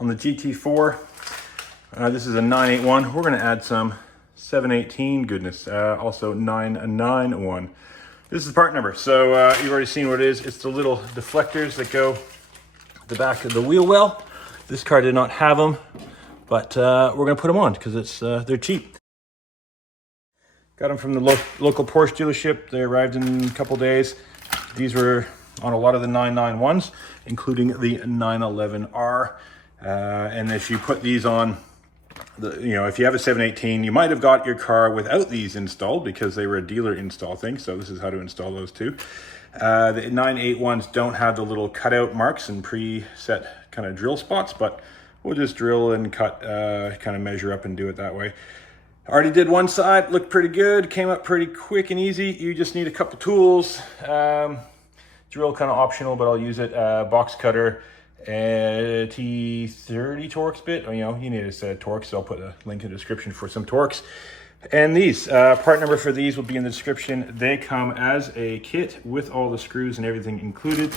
on the GT4. This is a 981. We're going to add some 718 goodness, also 991. This is the part number. So you've already seen what it is. It's the little deflectors that go at the back of the wheel well. This car did not have them, but we're going to put them on because they're cheap. Got them from the local Porsche dealership. They arrived in a couple days. These were on a lot of the 991s, including the 911R. And if you put these on, if you have a 718, you might have got your car without these installed because they were a dealer install thing. So this is how to install those too. The 981s don't have the little cutout marks and preset kind of drill spots, but we'll just drill and cut, kind of measure up and do it that way. Already did one side, looked pretty good, came up pretty quick and easy. You just need a couple tools. Drill kind of optional, but I'll use it. Box cutter, T30 Torx bit. You need a set of Torx, so I'll put a link in the description for some Torx. And these, part number for these will be in the description. They come as a kit with all the screws and everything included.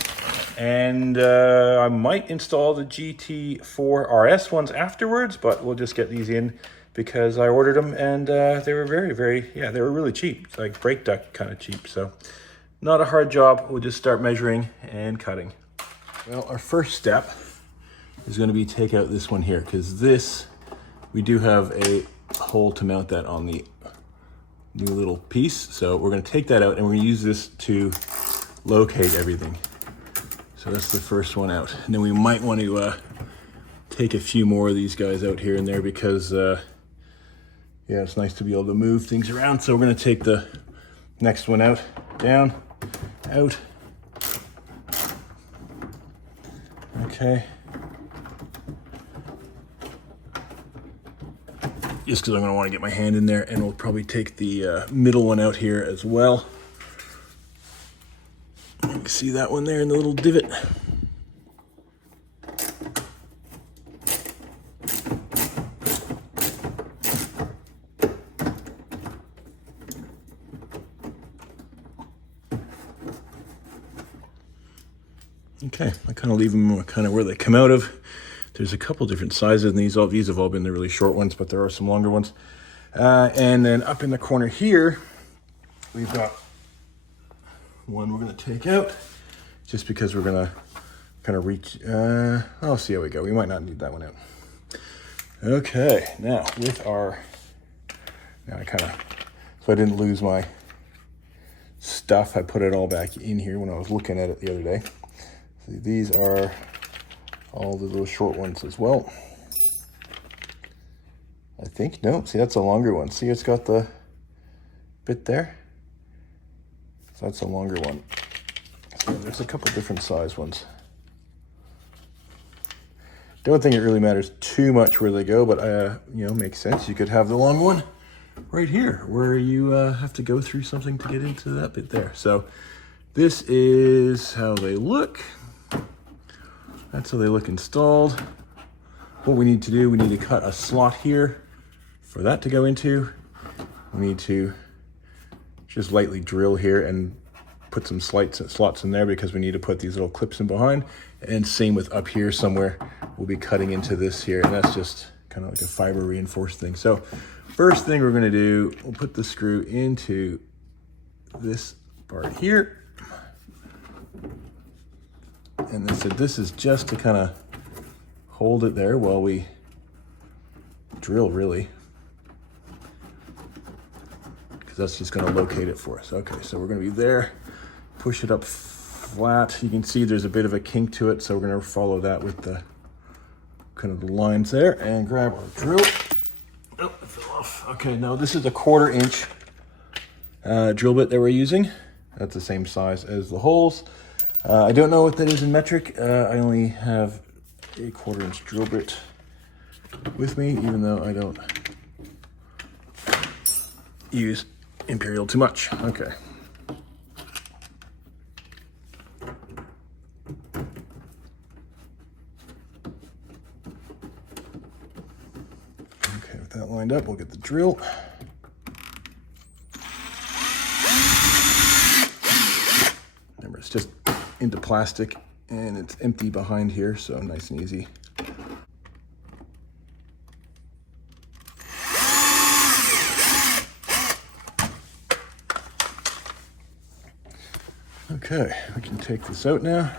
And I might install the GT4 RS ones afterwards, but we'll just get these in because I ordered them and they were they were really cheap. It's like brake duct kind of cheap. So not a hard job. We'll just start measuring and cutting. Well, our first step is going to be take out this one here because we do have a hole to mount that on the new little piece. So we're going to take that out and we're going to use this to locate everything. So that's the first one out. And then we might want to take a few more of these guys out here and there because it's nice to be able to move things around. So we're going to take the next one out, down, out. Okay. Just because I'm going to want to get my hand in there, and we'll probably take the middle one out here as well. You can see that one there in the little divot. Okay, I kind of leave them kind of where they come out of. There's a couple different sizes, and these have all been the really short ones, but there are some longer ones. And then up in the corner here, we've got one we're going to take out, just because we're going to kind of reach. I'll see how we go. We might not need that one out. Okay, now with so I didn't lose my stuff. I put it all back in here when I was looking at it the other day. See, these are all the little short ones as well. I think, no, see, that's a longer one. See, it's got the bit there. So that's a longer one. So there's a couple different size ones. Don't think it really matters too much where they go, but makes sense. You could have the long one right here where you have to go through something to get into that bit there. So this is how they look. That's how they look installed. What we need to do, we need to cut a slot here for that to go into. We need to just lightly drill here and put some slots in there because we need to put these little clips in behind. And same with up here somewhere, we'll be cutting into this here. And that's just kind of like a fiber reinforced thing. So first thing we're gonna do, we'll put the screw into this part here. And this is just to kind of hold it there while we drill, really, because that's just going to locate it for us. Okay, so we're going to be there, push it up flat. You can see there's a bit of a kink to it, so we're going to follow that with the kind of the lines there and grab our drill. Oh, it fell off. Okay, now this is a 1/4 inch drill bit that we're using. That's the same size as the holes. I don't know what that is in metric. I only have a 1/4 inch drill bit with me, even though I don't use Imperial too much. Okay. Okay, with that lined up, we'll get the drill. Remember, it's just into plastic and it's empty behind here, so nice and easy. Okay, we can take this out now.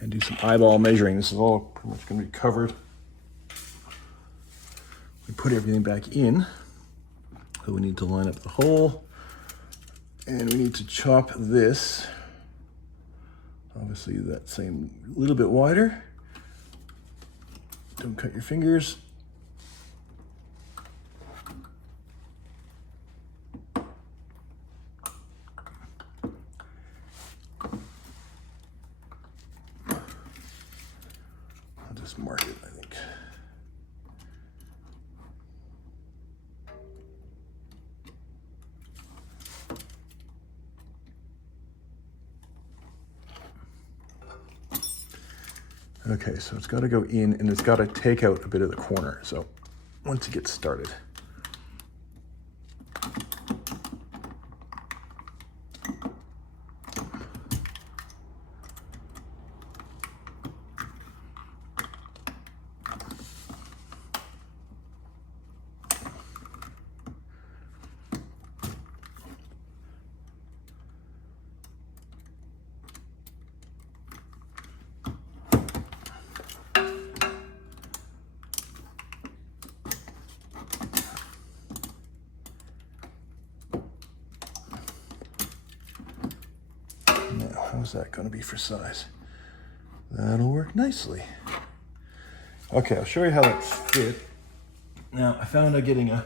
And do some eyeball measuring. This is all pretty much going to be covered. We put everything back in. So we need to line up the hole. And we need to chop this. Obviously that same little bit wider. Don't cut your fingers. I'll just mark it, I think. Okay, so it's got to go in and it's got to take out a bit of the corner. So once it gets started. Now, how's that going to be for size? That'll work nicely. Okay, I'll show you how that's fit. Now, I found out getting a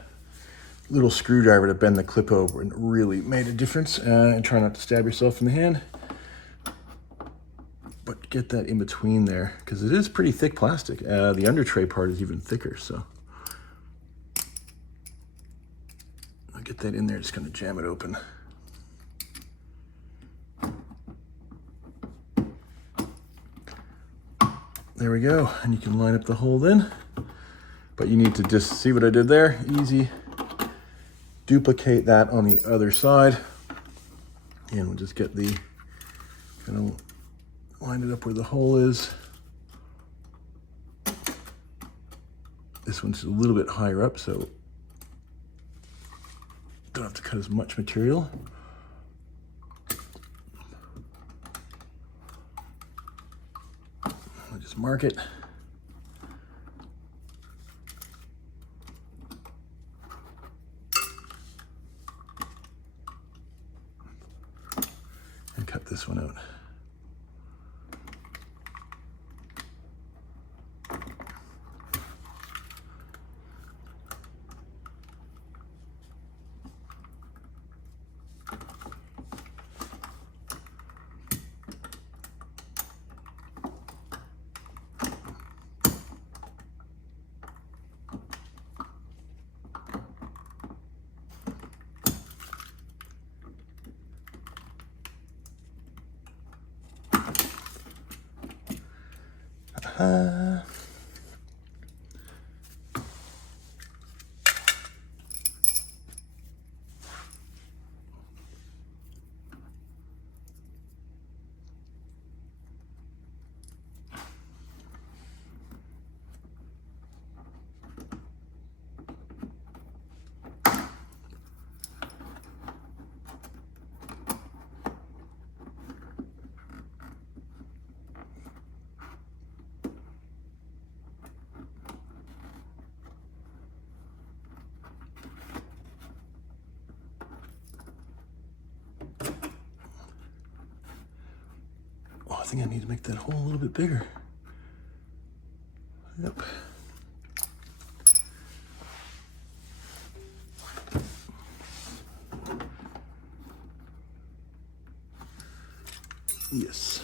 little screwdriver to bend the clip over and really made a difference. And try not to stab yourself in the hand. But get that in between there, because it is pretty thick plastic. The under tray part is even thicker, so. I'll get that in there, just gonna jam it open. There we go, and you can line up the hole then. But you need to just see what I did there, easy. Duplicate that on the other side. And we'll just get the, kind of line it up where the hole is. This one's a little bit higher up, so don't have to cut as much material. I'll just mark it. And cut this one out. I think I need to make that hole a little bit bigger. Yep. Yes.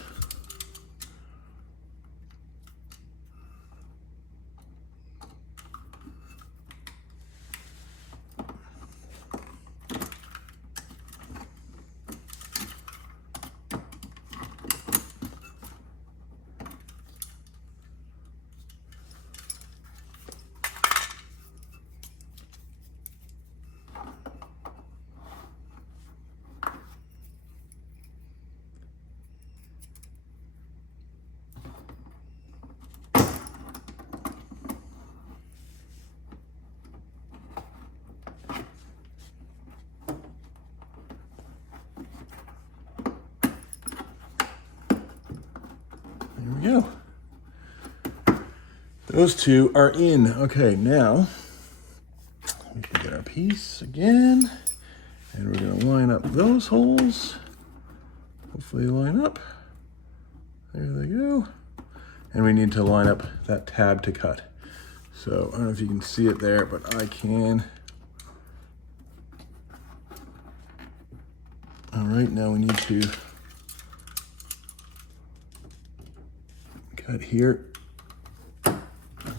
go. Those two are in. Okay, now we can get our piece again, and we're gonna line up those holes. Hopefully line up. There they go. And we need to line up that tab to cut. So I don't know if you can see it there, but I can. All right, now we need to cut here.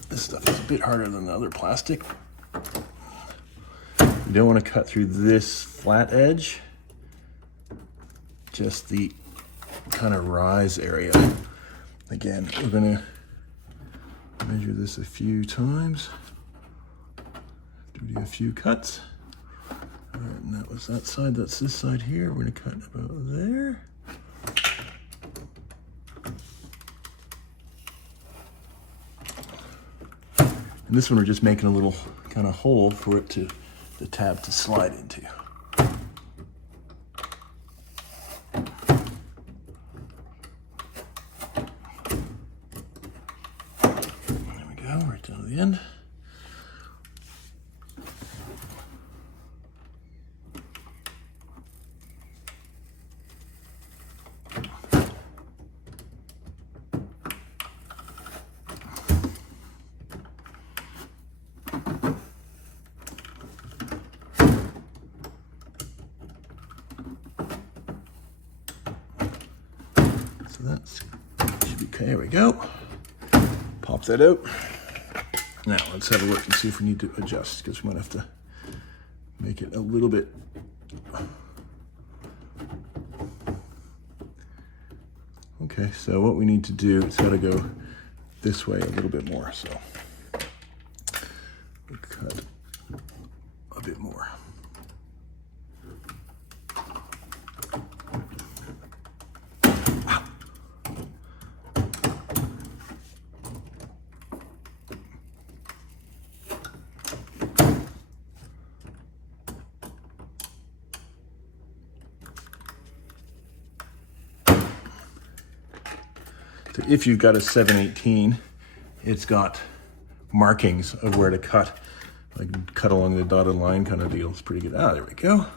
This stuff is a bit harder than the other plastic. You don't want to cut through this flat edge, just the kind of rise area. Again, we're gonna measure this a few times, do a few cuts. All right, and that was that side, that's this side here. We're gonna cut about there. And this one we're just making a little kind of hole for it to, the tab to slide into. There we go, right down to the end. So that's should be okay. There we go. Pop that out. Now let's have a look and see if we need to adjust, because we might have to make it a little bit. Okay, so what we need to do, it's got to go this way a little bit more. So we'll cut a bit more. So if you've got a 718, it's got markings of where to cut, like cut along the dotted line kind of deal. It's pretty good. Ah, there we go.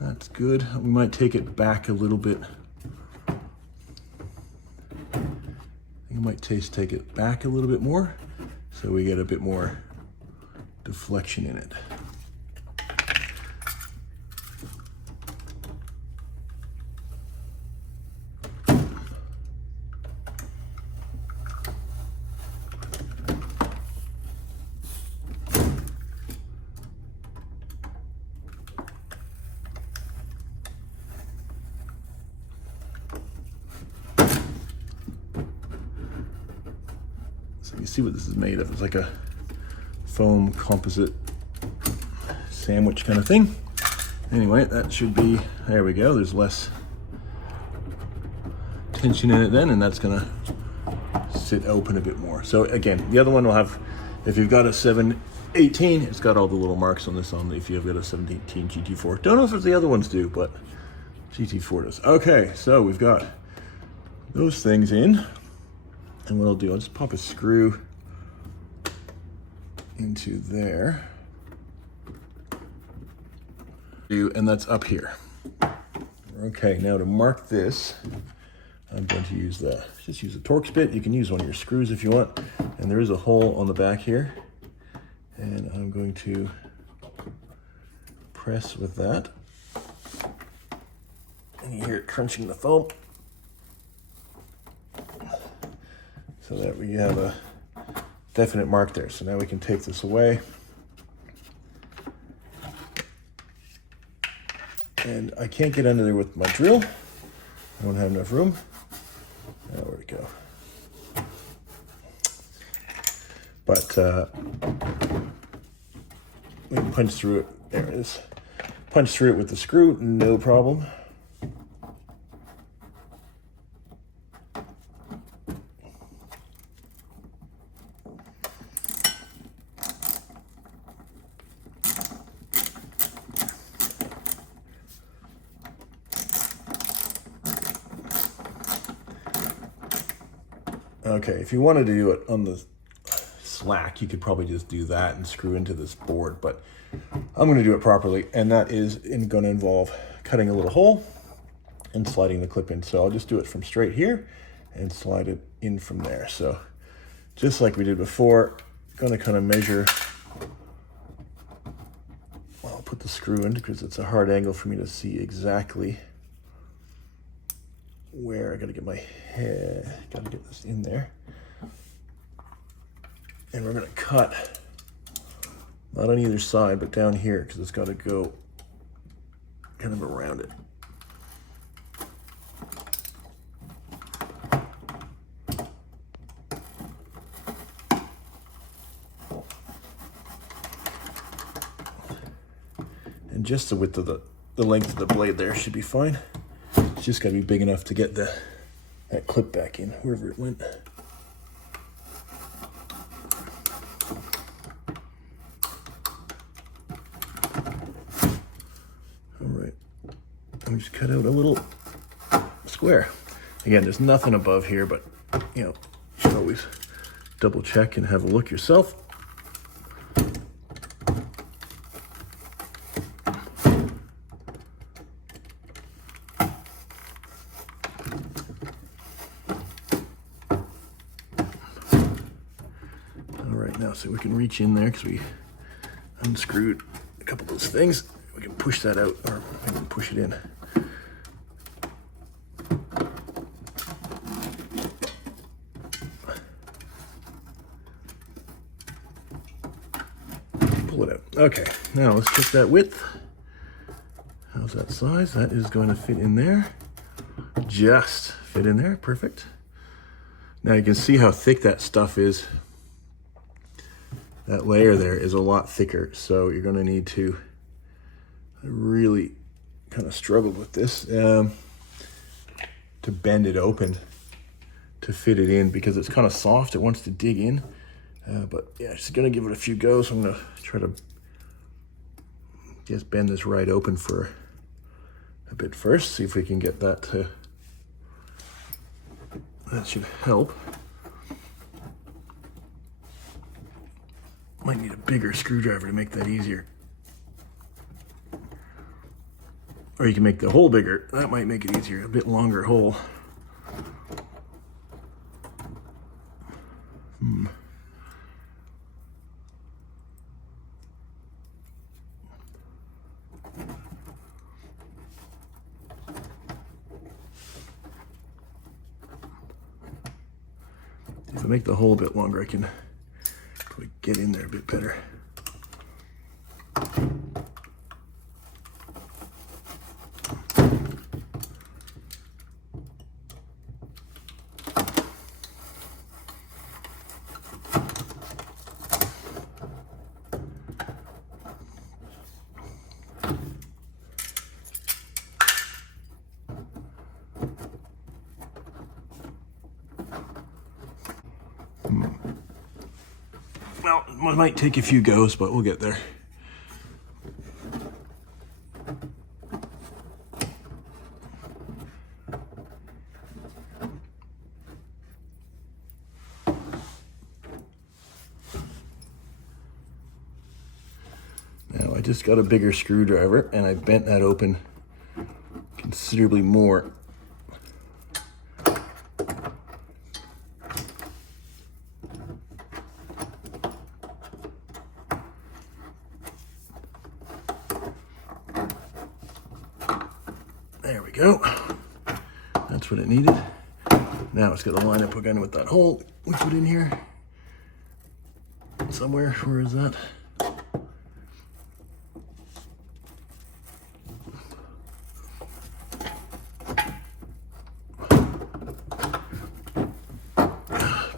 That's good. We might take it back a little bit. You might take it back a little bit more, so we get a bit more deflection in it. So you see what this is made of. It's like a foam composite sandwich kind of thing. Anyway, that should be, there we go. There's less tension in it then, and that's gonna sit open a bit more. So again, the other one will have, if you've got a 718, it's got all the little marks on this on if you've got a 718 GT4. Don't know if the other ones do, but GT4 does. Okay, so we've got those things in. And what I'll do, I'll just pop a screw into there. And that's up here. Okay, now to mark this, I'm going to use just use a Torx bit. You can use one of your screws if you want. And there is a hole on the back here. And I'm going to press with that. And you hear it crunching the foam. So that we have a definite mark there. So now we can take this away. And I can't get under there with my drill. I don't have enough room. Now where'd it go? But we can punch through it. There it is. Punch through it with the screw, no problem. Okay, if you wanted to do it on the slack, you could probably just do that and screw into this board, but I'm going to do it properly, and that is going to involve cutting a little hole and sliding the clip in. So I'll just do it from straight here and slide it in from there. So just like we did before, going to kind of measure. Well, I'll put the screw in because it's a hard angle for me to see exactly where. I got to get my head, got to get this in there. And we're going to cut, not on either side, but down here, because it's got to go kind of around it. And just the width of the length of the blade there should be fine. It's just got to be big enough to get that clip back in, wherever it went. Just cut out a little square. Again, there's nothing above here, but you should always double check and have a look yourself. All right, now so we can reach in there because we unscrewed a couple of those things. We can push that out, or we can push it in. Pull it out. Okay, now let's check that width. How's that size? That is going to fit in there. Just fit in there, perfect. Now you can see how thick that stuff is. That layer there is a lot thicker, so you're going to need to really kind of struggled with this to bend it open to fit it in, because it's kind of soft. It wants to dig in, but yeah, just gonna give it a few goes. I'm gonna try to just bend this right open for a bit first, see if we can get that to, that should help. Might need a bigger screwdriver to make that easier. Or you can make the hole bigger. That might make it easier. A bit longer hole. If I make the hole a bit longer, I can probably get in there a bit better. Well, it might take a few goes, but we'll get there. Now I just got a bigger screwdriver and I bent that open considerably more. There we go. That's what it needed. Now it's got to line up again with that hole we put in here. Somewhere. Where is that?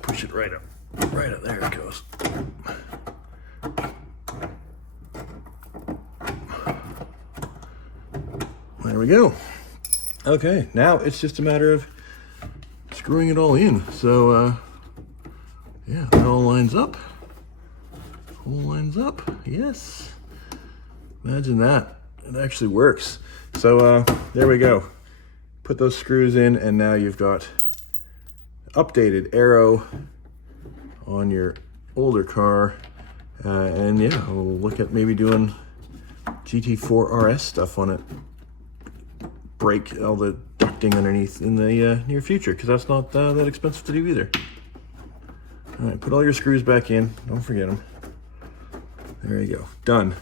Push it right up. Right up. There it goes. There we go. Okay, now it's just a matter of screwing it all in. So, yeah, it all lines up. All lines up, yes. Imagine that. It actually works. So, there we go. Put those screws in, and now you've got updated Aero on your older car. And yeah, we'll look at maybe doing GT4 RS stuff on it. Break all the ducting underneath in the near future, because that's not that expensive to do either. All right, put all your screws back in. Don't forget them. There you go. Done.